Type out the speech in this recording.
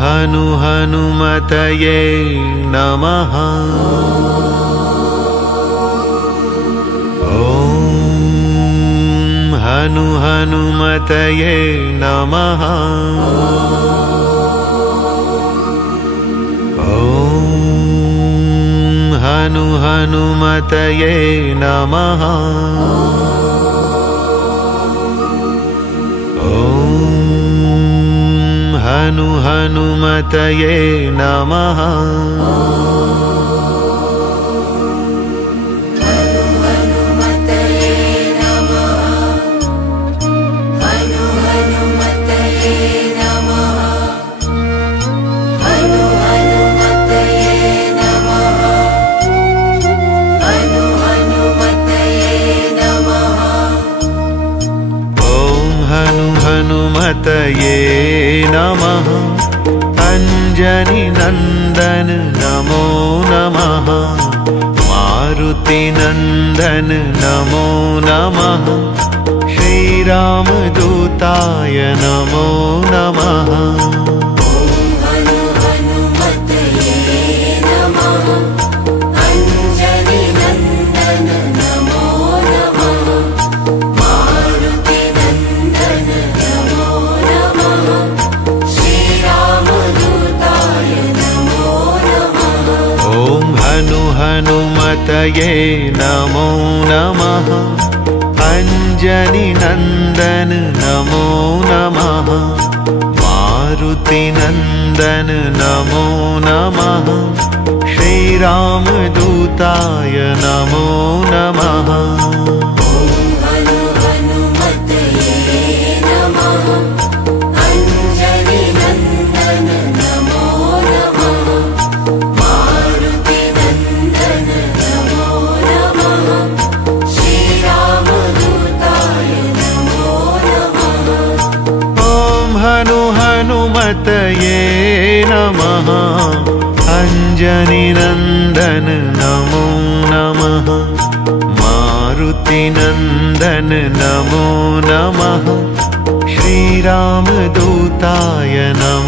हनु हनुमतये नमः। ॐ हनु हनुमतये नमः। ॐ हनु हनुमतये नमः। हनु हनुमतये नमः। हनुमतये नमः। अंजनी नंदन नमो नमः। मारुति नंदन नमो नमः। श्रीरामदूताय नमो नमः। हनुमतये नमो नमः। अंजनी नंदन नमो नमः। मारुति नंदन नमो नमः। श्रीरामदूताय नमो नमः। हनुमतये नमः। अंजनी नंदन नमो नमः। मारुति नंदन नमो नमः। श्रीरामदूताय नमः।